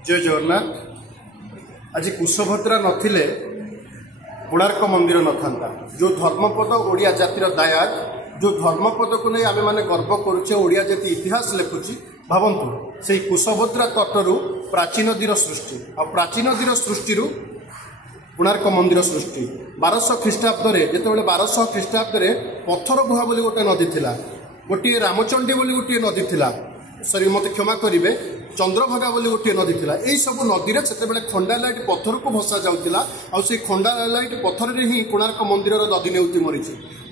जय जगन्नाथ। आज कुशभद्रा नथिले कोणार्क मंदिर न था। जो धर्मपद ओडिया जातिर दायाद, जो धर्मपद को नहीं आमे माने गर्व करुचे, ओडिया जाति इतिहास लिखुची। भावंतु से कुशभद्रा तटरू प्राचीन नदीर सृष्टि आ प्राचीन नदीर सृष्टि कोणार्क मंदिर सृष्टि 1200 ख्रीष्टाब्द जो 1200 ख्रीष्टाब्द पत्थर बुहा बोली गोटे नदी थिला, गोटे रामचंडी बोली गोटे नदी थिला, सॉरी मत क्षमा करेंगे, चंद्रभागा बोली गोटे नदी थिला। यही सब नदी में से खंडा लाइट पत्थर को भसा जाऊला, से खंडा लाइट पत्थर ही कोणार्क मंदिर नदी नेउती मरी।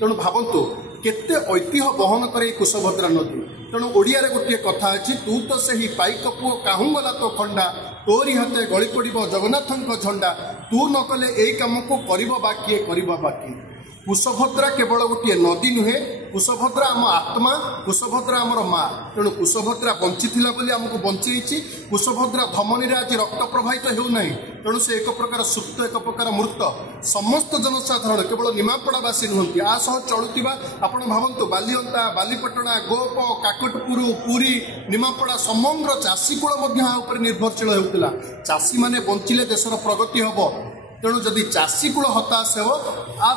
तेणु भावतु केते ऐतिह्य बहन करे कुशभद्रा नदी। तेणु ओडिया रे गोटे कथा अच्छी, तू तो से ही पाइक पुओ काहू गला तो खंडा, तोरी हाथे गली पड़ो जगन्नाथ झंडा, तू न कले यही कम को कर बाकी। कुशभद्रा केवल गोटे नदी नुहे, कुशभद्रा आम आत्मा, कुशभद्रा आमर माँ। तेणु कुशभद्रा बंची बोली आमको बंचेची। कुशभद्रा धमनी आज रक्त प्रवाहित होना, तेणु से एक प्रकार सुप्त एक प्रकार मृत। समस्त जनसाधारण केवल निमापड़ावासी नुहति, आ सह चलुवा आपण भावतु बालिअंता, बालीपटना, गोप, काकटपुर, पुरी, निमापड़ा समग्र चाषीकूल निर्भरशील होता। चाषी मैंने बंचिले देशर प्रगति हम। तेणु जदि चाषी कूल हताश हो,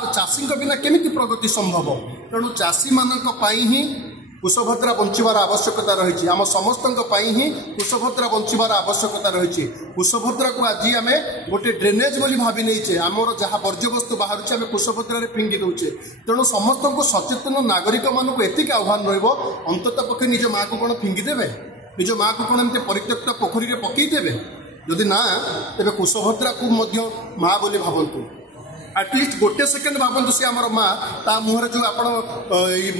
चाषी बिना केमिति प्रगति संभव। तेणु चाषी मानक ही कुशभद्रा बंचार आवश्यकता रही। आम समस्त ही कुशभद्रा बंचार आवश्यकता रही। कुशभद्रा को आज आम गोटे ड्रेनेज बोली भावी नहींचे, आमर जहाँ वर्ज्यवस्तु बाहर आम कुशभद्रा फिंगी दौचे। तेणु समस्त सचेतन नागरिक मानक एतिक आह्वान रंतत पक्षे निज माँ को कौन फिंगिदेवे, निज माँ को कौन एमती परित्यक्त पोखरी में पकईदेवे? जदि ना तेरे कुशभद्रा को माँ बोली भावतु। एटलिस्ट गोटे सेकेंड भावतु सी आमर माँ, ता मुहर जो आप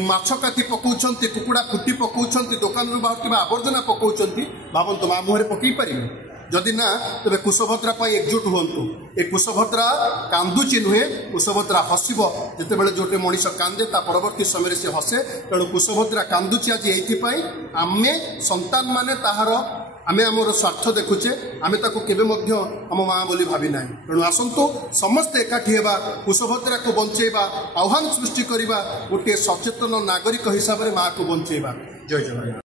माछ काती पकाउछंती, कुकुड़ा फुटी पकाउछंती, दुकान बाहर आवर्जना पकाउछंती, भावतु माँ मुहर पकई पारे? जदि ना तेरे कुशभद्रा एकजुट हुंतु। ए कुशभद्रा कांदुची नुहे, कुशभद्रा हसब। जितेबाला जोटे मनीष कांदे ता परवर्ती समय से हसे। तेणु कुशभद्रा कांदुची आज ये आमे संतान माने ताहार आमे आमर स्वार्थ देखुचे, आमे ताको केबे मध्य आम माँ बोली भावी ना। तेणु आसंतु समस्ते एकाठी हेबा, कुशभद्रा को बंचेबा, आह्वान सृष्टि करवा, गोटे सचेतन नागरिक हिसाब से माँ को बंचेबा। जय जगन्नाथ।